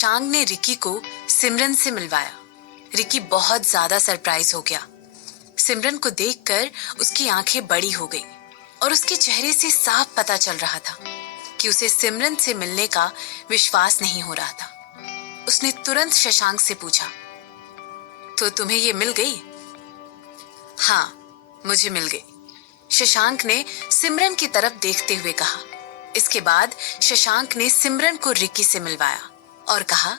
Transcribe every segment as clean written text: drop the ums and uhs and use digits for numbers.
चांग ने रिकी को सिमरन से मिलवाया। रिकी बहुत ज्यादा सरप्राइज हो गया। सिमरन को देखकर उसकी आंखें बड़ी हो गई और उसके चेहरे से साफ पता चल रहा था कि उसे सिमरन से मिलने का विश्वास नहीं हो रहा था। उसने तुरंत शशांक से पूछा, तो तुम्हें ये मिल गई? हाँ, मुझे मिल गई, शशांक ने सिमरन की तरफ देखते हुए कहा। इसके बाद शशांक ने सिमरन को रिकी से मिलवाया और कहा,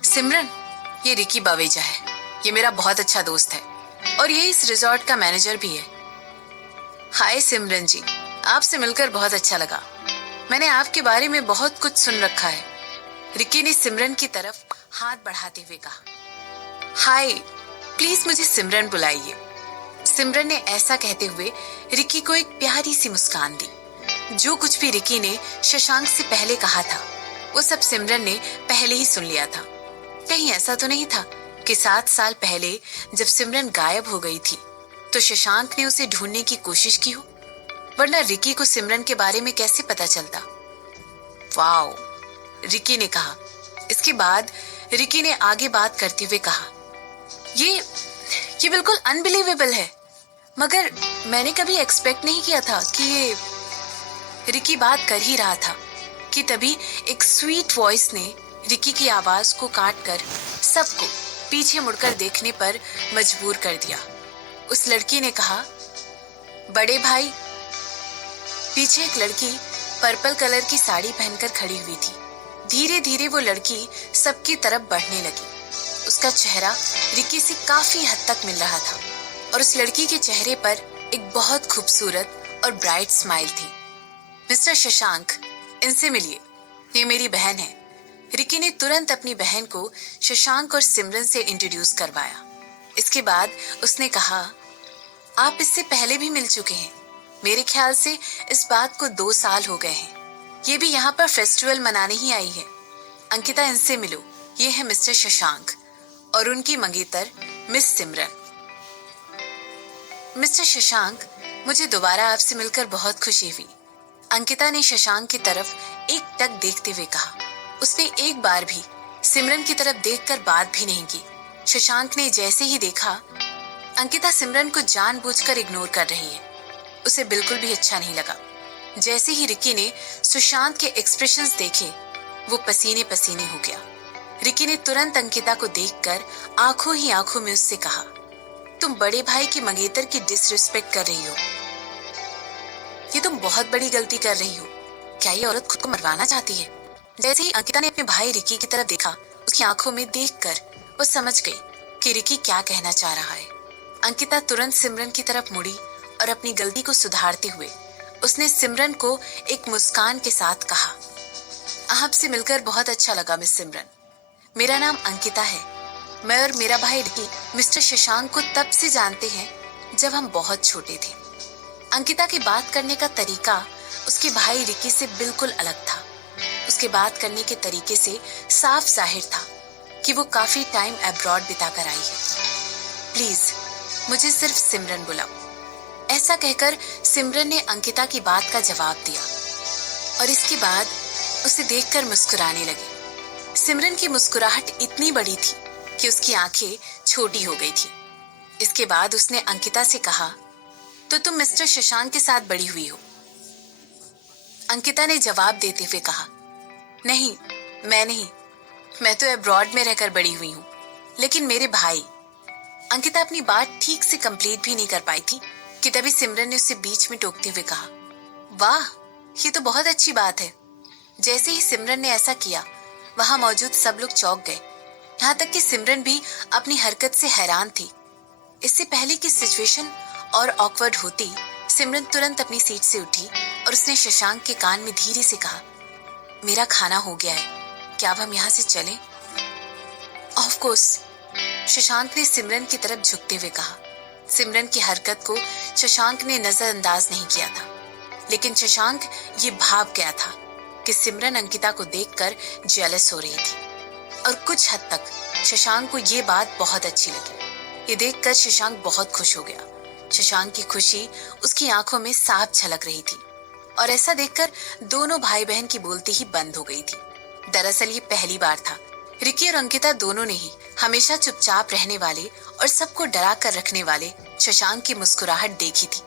सिमरन, ये रिकी बवेजा है। ये मेरा बहुत अच्छा दोस्त है और ये इस रिजॉर्ट का मैनेजर भी है। हाय सिमरन जी, आपसे मिलकर बहुत अच्छा लगा। मैंने आपके बारे में बहुत कुछ सुन रखा है। रिकी ने सिमरन की तरफ हाथ बढ़ाते हुए कहा। हाय, प्लीज मुझे सिमरन बुलाइए। सिमरन ने ऐसा कहते हुए रिकी को एक प्यारी सी मुस्कान दी। जो कुछ भी रिकी ने शशांक से पहले कहा था वो सब सिमरन ने पहले ही सुन लिया था। कहीं ऐसा तो नहीं था कि 7 साल पहले जब सिमरन गायब हो गई थी तो शशांक ने उसे ढूंढने की कोशिश की हो, वरना रिकी को सिमरन के बारे में कैसे पता चलता? वाओ, रिकी ने कहा। इसके बाद रिकी ने आगे बात करते हुए कहा, ये बिल्कुल अनबिलीवेबल है, मगर मैंने कभी एक्सपेक्ट नहीं किया था कि ये। रिकी बात कर ही रहा था कि तभी एक स्वीट वॉइस ने रिकी की आवाज को काटकर सबको पीछे मुड़कर देखने पर मजबूर कर दिया। उस लड़की ने कहा, बड़े भाई। पीछे एक लड़की पर्पल कलर की साड़ी पहनकर खड़ी हुई थी। धीरे धीरे वो लड़की सबकी तरफ बढ़ने लगी। उसका चेहरा रिकी से काफी हद तक मिल रहा था और उस लड़की के चेहरे पर एक बहुत खूबसूरत और ब्राइट स्माइल थी। मिस्टर शशांक, इनसे मिलिए, ये मेरी बहन है। रिकी ने तुरंत अपनी बहन को शशांक और सिमरन से इंट्रोड्यूस करवाया। इसके बाद उसने कहा, आप इससे पहले भी मिल चुके हैं। मेरे ख्याल से इस बात को 2 साल हो गए हैं। ये भी यहाँ पर फेस्टिवल मनाने ही आई है। अंकिता, इनसे मिलो, ये है मिस्टर शशांक और उनकी मंगेतर मिस सिमरन। मिस्टर शशांक, मुझे दोबारा आपसे मिलकर बहुत खुशी हुई। अंकिता ने शशांक की तरफ एक टक देखते हुए कहा। उसने एक बार भी सिमरन की तरफ देखकर बात भी नहीं की। शशांक ने जैसे ही देखा अंकिता सिमरन को जानबूझकर इग्नोर कर रही है, उसे बिल्कुल भी अच्छा नहीं लगा। जैसे ही रिकी ने सुशांत के एक्सप्रेशंस देखे वो पसीने पसीने हो गया। रिकी ने तुरंत अंकिता को देखकर आंखों ही आंखों में उससे कहा, तुम बड़े भाई की मंगेतर की डिसरिस्पेक्ट कर रही हो। ये तुम बहुत बड़ी गलती कर रही हो। क्या ये औरत खुद को मरवाना चाहती है? जैसे ही अंकिता ने अपने भाई रिकी की तरफ देखा, उसकी आंखों में देखकर वो समझ गई कि रिकी क्या कहना चाह रहा है। अंकिता तुरंत सिमरन की तरफ मुड़ी और अपनी गलती को सुधारते हुए उसने सिमरन को एक मुस्कान के साथ कहा, आपसे मिलकर बहुत अच्छा लगा मिस सिमरन। मेरा नाम अंकिता है। मैं और मेरा भाई रिकी मिस्टर शशांक को तब से जानते हैं जब हम बहुत छोटे थे। अंकिता की बात करने का तरीका उसके भाई रिकी से बिल्कुल अलग था। उसके बात करने के तरीके से साफ जाहिर था कि वो काफी टाइम अब्रॉड बिताकर आई है। प्लीज मुझे सिर्फ सिमरन बुलाओ। ऐसा कहकर सिमरन ने अंकिता की बात का जवाब दिया और इसके बाद उसे देखकर मुस्कुराने लगी। सिमरन की मुस्कुराहट इतनी बड़ी थी कि उसकी आंखें छोटी हो गई थी। इसके बाद उसने अंकिता से कहा, तो तुम मिस्टर शशांक के साथ बड़ी हुई हो? अंकिता ने जवाब देते हुए कहा, नहीं, मैं नहीं, मैं तो अब्रॉड में रहकर बड़ी हुई हूँ, लेकिन मेरे भाई। अंकिता अपनी बात ठीक से कंप्लीट भी नहीं कर पाई थी कि तभी सिमरन ने उसे बीच में टोकते हुए कहा, वाह, ये तो बहुत अच्छी बात है। जैसे ही सिमरन ने ऐसा किया वहां मौजूद सब लोग चौंक गए, यहाँ तक कि सिमरन भी अपनी हरकत से हैरान थी। इससे पहले कि सिचुएशन और ऑकवर्ड होती, सिमरन तुरंत अपनी सीट से उठी और उसने शशांक के कान में धीरे से कहा, मेरा खाना हो गया है, क्या अब हम यहाँ से चलें? ऑफ कोर्स, शशांक ने सिमरन की तरफ झुकते हुए कहा। सिमरन की हरकत को शशांक ने नजरअंदाज नहीं किया था, लेकिन शशांक ये भाप गया था कि सिमरन अंकिता को देखकर जेलस हो रही थी और कुछ हद तक शशांक को ये बात बहुत अच्छी लगी। ये देखकर शशांक बहुत खुश हो गया। शशांक की खुशी उसकी आंखों में साफ झलक रही थी और ऐसा देखकर दोनों भाई बहन की बोलती ही बंद हो गई थी। दरअसल ये पहली बार था रिकी और अंकिता दोनों ने ही हमेशा चुपचाप रहने वाले और सबको डरा कर रखने वाले शशांक की मुस्कुराहट देखी थी।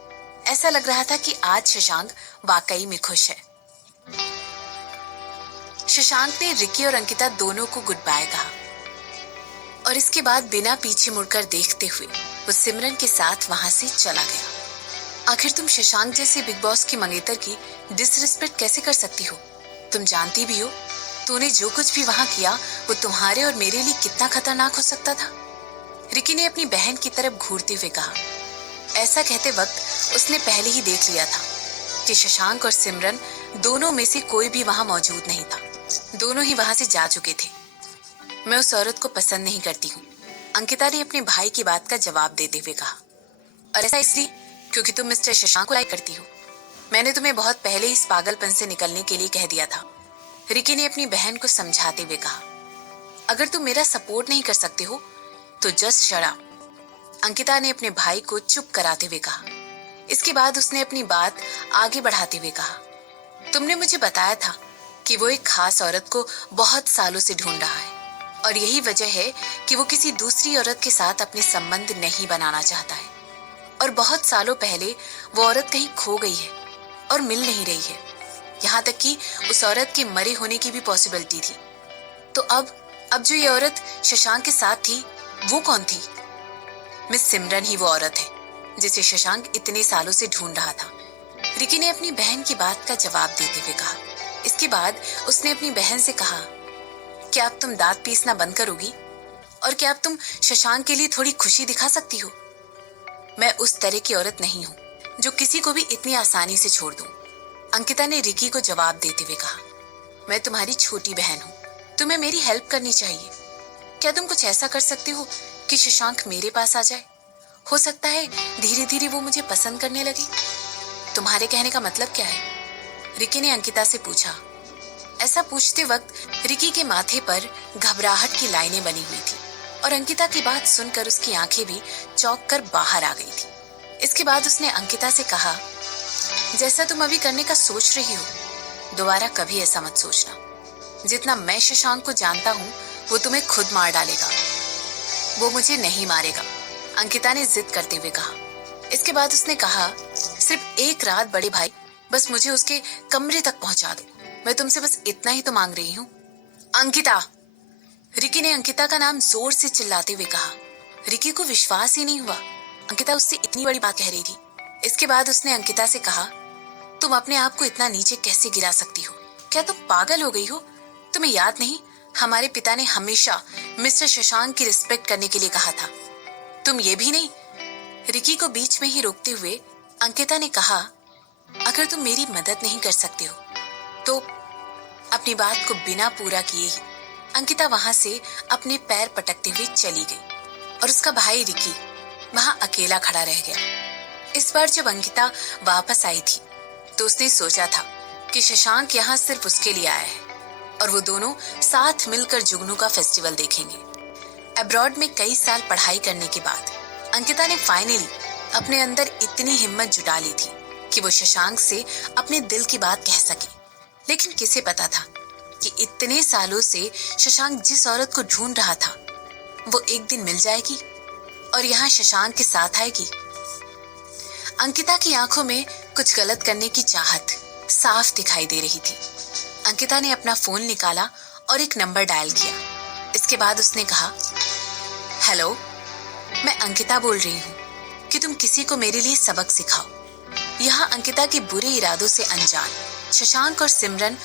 ऐसा लग रहा था कि आज शशांक वाकई में खुश है। शशांक ने रिकी और अंकिता दोनों को गुड बाय कहा और इसके बाद बिना पीछे मुड़कर देखते हुए वो सिमरन के साथ वहां से चला गया। आखिर तुम शशांक जैसे बिग बॉस की मंगेतर की डिसरिस्पेक्ट कैसे कर सकती हो? तुम जानती भी हो तूने जो कुछ भी वहां किया वो तुम्हारे और मेरे लिए कितना खतरनाक हो सकता था। रिकी ने अपनी बहन की तरफ घूरते हुए कहा। ऐसा कहते वक्त उसने पहले ही देख लिया था कि शशांक और सिमरन दोनों में से कोई भी वहां मौजूद नहीं था। दोनों ही वहां से जा चुके थे। मैं उस औरत को पसंद नहीं करती हूँ, अंकिता ने अपने भाई की बात का जवाब देते हुए कहा। और ऐसा इसलिए क्योंकि तुम मिस्टर शशांक को लाइक करती हो। मैंने तुम्हें बहुत पहले इस पागलपन से निकलने के लिए कह दिया था, रिकी ने अपनी बहन को समझाते हुए कहा। अगर तुम मेरा सपोर्ट नहीं कर सकते हो तो जस्ट शट अप, अंकिता ने अपने भाई को चुप कराते हुए कहा। इसके बाद उसने अपनी बात आगे बढ़ाते हुए कहा, तुमने मुझे बताया था कि वो एक खास औरत को बहुत सालों से ढूंढ रहा है और यही वजह है कि वो किसी दूसरी औरत के साथ अपने संबंध नहीं बनाना चाहता है और बहुत सालों पहले वो औरत कहीं खो गई है और मिल नहीं रही है। यहाँ तक कि उस औरत के मरे होने की भी पॉसिबिलिटी थी। तो अब जो ये औरत शशांक के साथ थी वो कौन थी? मिस सिमरन ही वो औरत है जिसे शशांक इतने सालों से ढूंढ रहा था, रिकी ने अपनी बहन की बात का जवाब देते हुए कहा। इसके बाद उसने अपनी बहन से कहा, क्या अब तुम दांत पीसना बंद करोगी और क्या अब तुम शशांक के लिए थोड़ी खुशी दिखा सकती हो? मैं उस तरह की औरत नहीं हूँ जो किसी को भी इतनी आसानी से छोड़ दूं, अंकिता ने रिकी को जवाब देते हुए कहा। मैं तुम्हारी छोटी बहन हूँ, तुम्हें मेरी हेल्प करनी चाहिए। क्या तुम कुछ ऐसा कर सकती हो कि शशांक मेरे पास आ जाए? हो सकता है धीरे धीरे वो मुझे पसंद करने लगे। तुम्हारे कहने का मतलब क्या है? रिकी ने अंकिता से पूछा। ऐसा पूछते वक्त रिकी के माथे पर घबराहट की लाइनें बनी हुई थी और अंकिता की बात सुनकर उसकी आंखें भी चौंक कर बाहर आ गई थी। इसके बाद उसने अंकिता से कहा, जैसा तुम अभी करने का सोच रही हो दोबारा कभी ऐसा मत सोचना। जितना मैं शशांक को जानता हूँ वो तुम्हें खुद मार डालेगा, वो मुझे नहीं मारेगा, अंकिता ने जिद करते हुए कहा। इसके बाद उसने कहा, सिर्फ एक रात बड़े भाई, बस मुझे उसके कमरे तक पहुंचा दो, मैं तुमसे बस इतना ही तो मांग रही हूँ। अंकिता, रिकी ने अंकिता का नाम जोर से चिल्लाते हुए कहा। रिकी को विश्वास ही नहीं हुआ अंकिता उससे इतनी बड़ी बात कह रही थी। इसके बाद उसने अंकिता से कहा, तुम अपने आप को इतना नीचे कैसे गिरा सकती हो? क्या तुम पागल हो गई हो? तुम्हें याद नहीं हमारे पिता ने हमेशा मिस्टर शशांक की रिस्पेक्ट करने के लिए कहा था। तुम ये भी नहीं? रिकी को बीच में ही रोकते हुए अंकिता ने कहा, अगर तुम मेरी मदद नहीं कर सकते हो तो अपनी बात को बिना पूरा किए ही अंकिता वहां से अपने पैर पटकते हुए चली गई और उसका भाई रिकी वहां अकेला खड़ा रह गया। इस बार जब अंकिता वापस आई थी तो उसने सोचा था कि शशांक यहाँ सिर्फ उसके लिए आया है और वो दोनों साथ मिलकर जुगनू का फेस्टिवल देखेंगे। अब्रॉड में कई साल पढ़ाई करने के बाद अंकिता ने फाइनली अपने अंदर इतनी हिम्मत जुटा ली थी कि वो शशांक से अपने दिल की बात कह सके। लेकिन किसे पता था कि इतने सालों से शशांक जिस औरत को ढूंढ रहा था वो एक दिन मिल जाएगी और यहाँ शशांक के साथ आएगी। अंकिता की आंखों में कुछ गलत करने की चाहत साफ दिखाई दे रही थी। अंकिता ने अपना फोन निकाला और एक नंबर डायल किया। इसके बाद उसने कहा, हेलो, मैं अंकिता बोल रही हूँ कि तुम किसी को मेरे लिए सबक सिखाओ। यहाँ अंकिता के बुरे इरादों से अनजान शशांक और सिमरन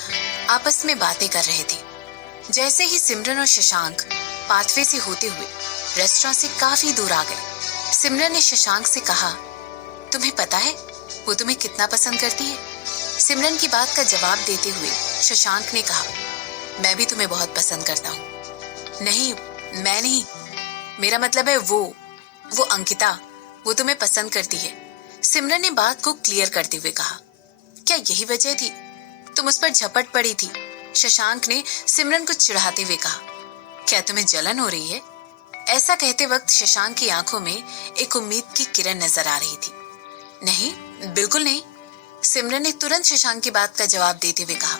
आपस में बातें कर रहे थे। जैसे ही सिमरन और शशांक पाथवे से होते हुए रेस्टोरेंट से काफी दूर आ गए, सिमरन ने शशांक से कहा, तुम्हें पता है वो तुम्हें कितना पसंद करती है? सिमरन की बात का जवाब देते हुए शशांक ने कहा, मैं भी तुम्हें बहुत पसंद करता हूँ। नहीं, मैं नहीं, मेरा मतलब है वो अंकिता, वो तुम्हें पसंद करती है। सिमरन ने बात को क्लियर करते हुए कहा। क्या यही वजह थी तुम उस पर झपट पड़ी थी? शशांक ने सिमरन को चिढ़ाते हुए कहा। क्या तुम्हें जलन हो रही है? ऐसा कहते वक्त शशांक की आंखों में एक उम्मीद की किरण नजर आ रही थी। नहीं, बिल्कुल नहीं, सिमरन ने तुरंत शशांक की बात का जवाब देते हुए कहा।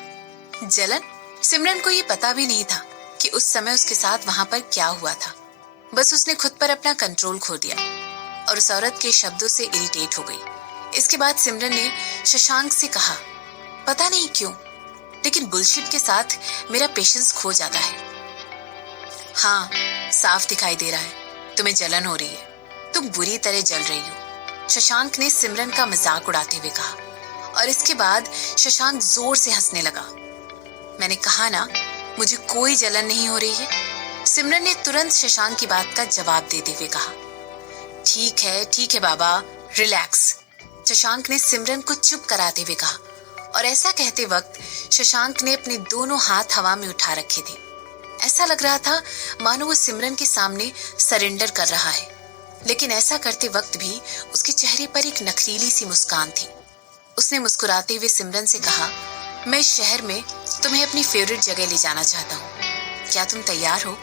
जलन? सिमरन को ये पता भी नहीं था कि उस समय उसके साथ वहां पर क्या हुआ था। बस उसने खुद पर अपना कंट्रोल खो दिया और उस औरत के शब्दों से इरिटेट हो गई। इसके बाद सिमरन ने शशांक से कहा, पता नहीं क्यों, लेकिन बुलशिट के साथ मेरा पेशेंस खो जाता है। हाँ, साफ दिखाई दे रहा है तुम्हें जलन हो रही है, तुम बुरी तरह जल रही हो, शशांक ने सिमरन का मजाक उड़ाते हुए कहा। और इसके बाद शशांक जोर से हंसने लगा। मैंने कहा ना, मुझे कोई जलन नहीं हो रही है, सिमरन ने तुरंत शशांक की बात का जवाब देते हुए कहा। ठीक है बाबा, रिलैक्स, शशांक ने सिमरन को चुप कराते हुए कहा। और ऐसा कहते वक्त शशांक ने अपने दोनों हाथ हवा में उठा रखे थे। ऐसा लग रहा था मानो वो सिमरन के सामने सरेंडर कर रहा है, लेकिन ऐसा करते वक्त भी उसके चेहरे पर एक नखरीली सी मुस्कान थी। उसने मुस्कुराते हुए सिमरन से कहा, मैं इस शहर में तुम्हें अपनी फेवरेट जगह ले जाना चाहता हूँ, क्या तुम तैयार हो?